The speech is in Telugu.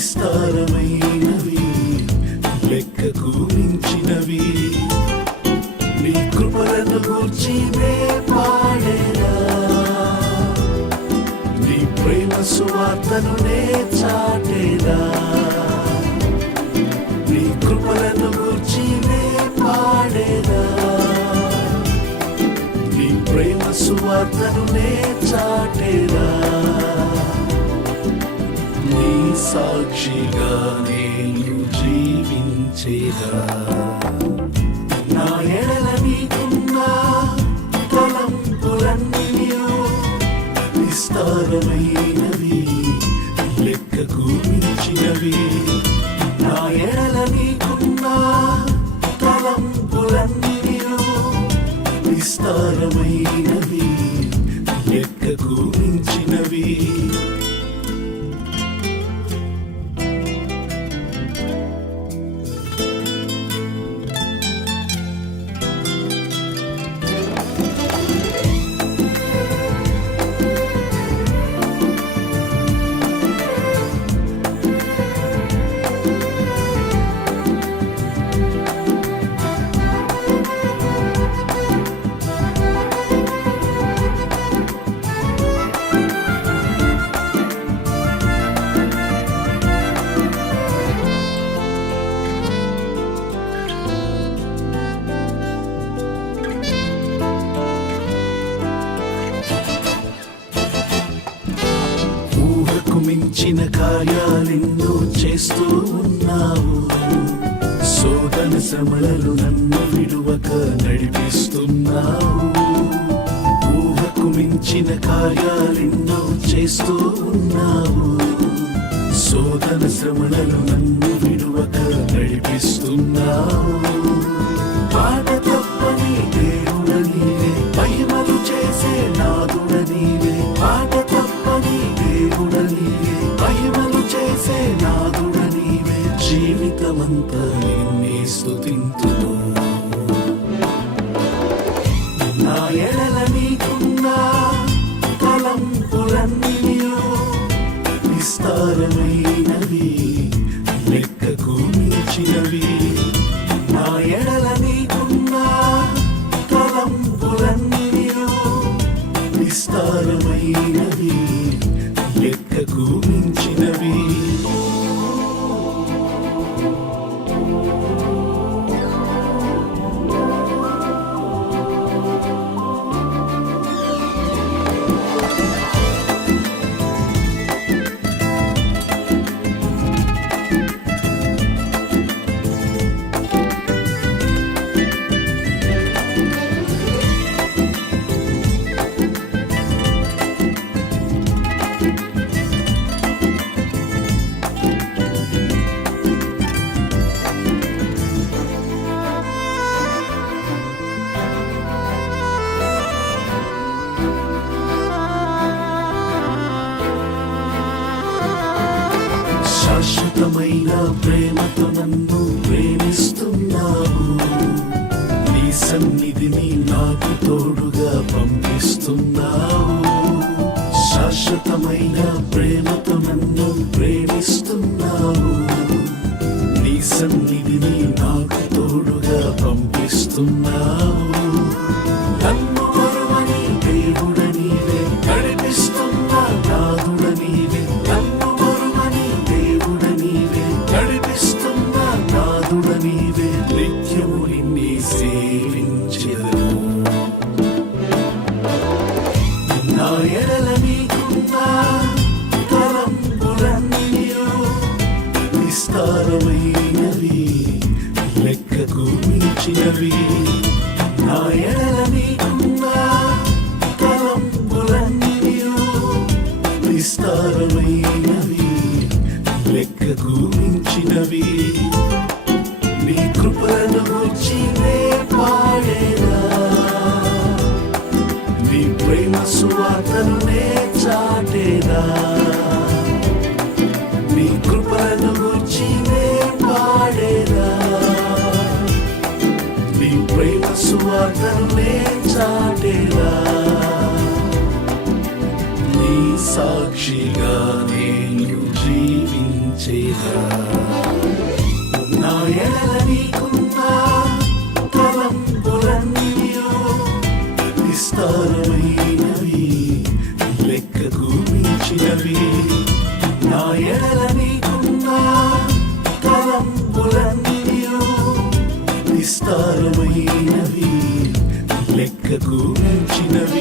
విస్తారమైనవి లెక్కకు మించినవి. నీ కృపలను గూర్చి నే నీ ప్రేమ సువార్తను నే చాటేరా నీ కృపలను గూర్చి నీ ప్రేమ సువార్తను నే చాటేరా నీ సాక్షిగా నేను జీవించేదా? నా ఎడల నీకున్న తలంపులన్నీయు విస్తారమైనవి లెక్కకు మించినవి. నా ఎడల నీకున్న తలంపులన్నీయు విస్తారమైనవి లెక్కకు మించినవి. అంతకు మించిన కార్యాలెన్నో చేస్తూ ఉన్నావు. శోధన శ్రమలను నన్ను విడువక నడిపిస్తున్నావు. ఊహకు మించిన కార్యాలెన్నో చేస్తూ ఉన్నావు. శోధన శ్రమలను నన్ను విడువక నడిపిస్తున్నావు. పాట తప్పని దేవుడని మహిమలు చేసే నాదుడని జీవితమంతా నిన్నే స్తుతింతును నా ఎడల అనంతమైన ప్రేమతో నన్ను ప్రేమిస్తున్నావు. నీ సన్నిధిని నాకు తోడుగా పంపిస్తున్నావు. శాశ్వతమైన ప్రేమతో నన్ను ప్రేమిస్తున్నావు. నీ సన్నిధిని నాకు తోడుగా పంపిస్తున్నావు. సేవించెదను నా ఎడల నీకున్న తలంపులన్నీయు విస్తారమైనవి లెక్కకు మించినవి. నా ఎడల తలంపులన్నీయు విస్తారమైనవి లెక్కకు మించినవి. కృపలను గూర్చి నే నీ ప్రేమ సువార్తనే నే నీ సాక్షిగా నేను జీవించేదా నా ఎడల నీకున్న తలంపులన్నీయో విస్తారమైనవి లెక్కకు మించినవి. నా ఎడల విస్తారమైనవి లెక్కకు మించినవి.